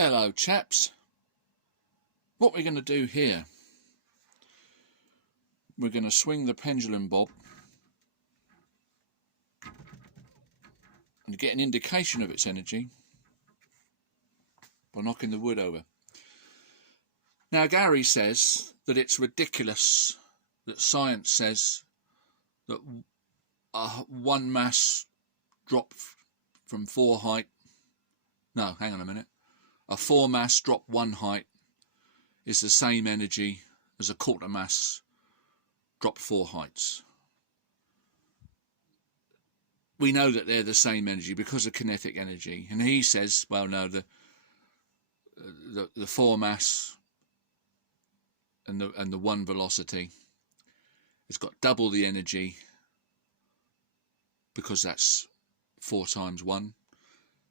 Hello chaps, what we're going to do here, we're going to swing the pendulum bob and get an indication of its energy by knocking the wood over. Now Gary says that it's ridiculous that science says that one mass drop from 4 height, no, hang on a minute, a 4 mass drop 1 height is the same energy as a quarter mass drop 4 heights. We know that they're the same energy because of kinetic energy, and he says, well, no, the 4 mass and the 1 velocity has got double the energy because that's 4 times 1,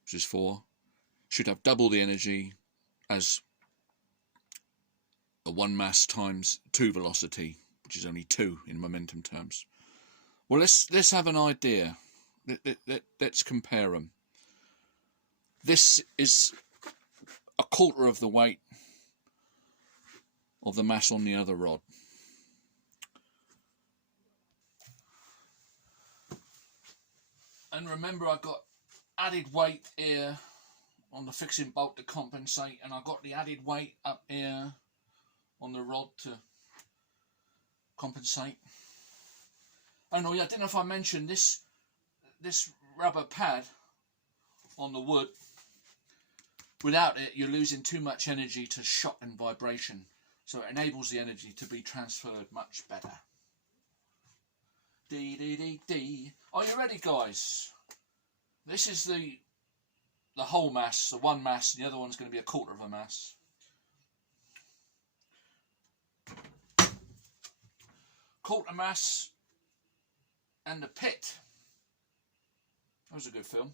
which is 4. Should have double the energy as a 1 mass times 2 velocity, which is only 2 in momentum terms. Well, let's have an idea. Let's compare them. This is a quarter of the weight of the mass on the other rod. And remember, I got added weight here on the fixing bolt to compensate, and I got the added weight up here on the rod to compensate. Oh no, yeah, I don't know if I mentioned this rubber pad on the wood. Without it, you're losing too much energy to shock and vibration, so it enables the energy to be transferred much better. D. Are you ready, guys? This is the whole mass, the 1 mass, and the other one's going to be a quarter of a mass. Quarter mass and the pit. That was a good film.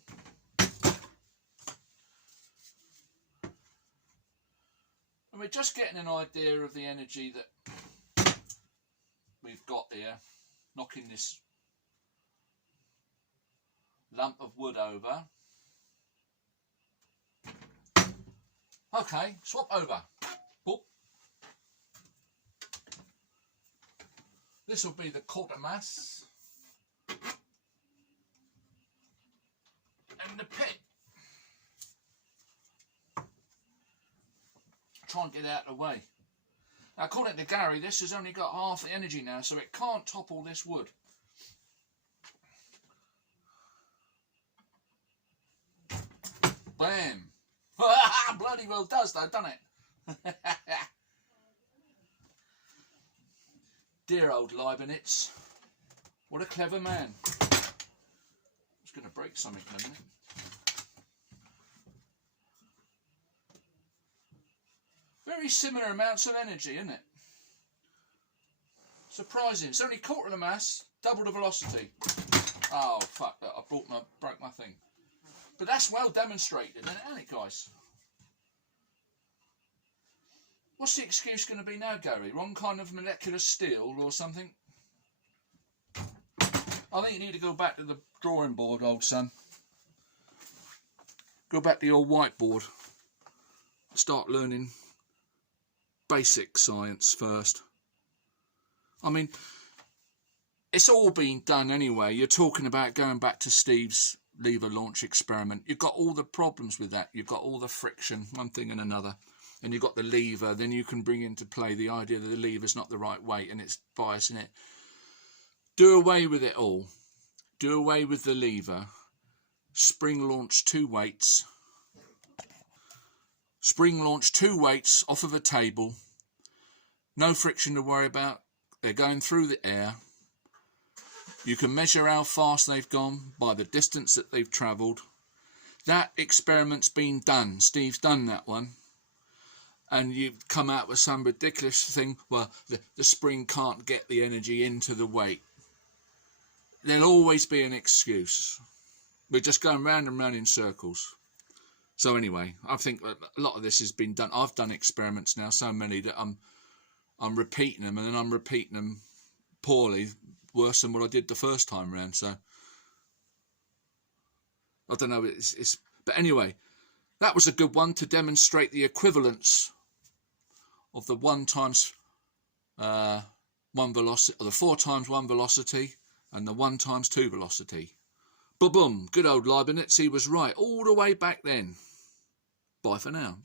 And we're just getting an idea of the energy that we've got here, knocking this lump of wood over. Okay, swap over. Boop. This will be the quarter mass. And the pit. Try and get out of the way. Now, according to Gary, this has only got half the energy now, so it can't topple this wood. Bam! Bloody well does though, doesn't it? Dear old Leibniz. What a clever man. I was going to break something in a minute. Very similar amounts of energy, isn't it? Surprising. It's only quarter of the mass, double the velocity. Oh, fuck that. I broke my thing. But that's well demonstrated, isn't it, guys? What's the excuse going to be now, Gary? Wrong kind of molecular steel or something? I think you need to go back to the drawing board, old son. Go back to your whiteboard. Start learning basic science first. I mean, it's all been done anyway. You're talking about going back to Steve's lever launch experiment. You've got all the problems with that. You've got all the friction, one thing and another. And you've got the lever. Then you can bring into play the idea that the lever's not the right weight and it's biasing it. Do away with it all. Do away with the lever. Spring launch 2 weights. Spring launch 2 weights off of a table. No friction to worry about. They're going through the air. You can measure how fast they've gone by the distance that they've travelled. That experiment's been done. Steve's done that one. And you've come out with some ridiculous thing, well, the spring can't get the energy into the weight. There'll always be an excuse. We're just going round and round in circles. So anyway, I think a lot of this has been done. I've done experiments now, so many that I'm repeating them, and then I'm repeating them poorly, worse than what I did the first time round. So I don't know. But anyway, That was a good one to demonstrate the equivalence of the 1 times 1 velocity, or the 4 times 1 velocity, and the 1 times 2 velocity. Boom, good old Leibniz, he was right all the way back then. Bye for now.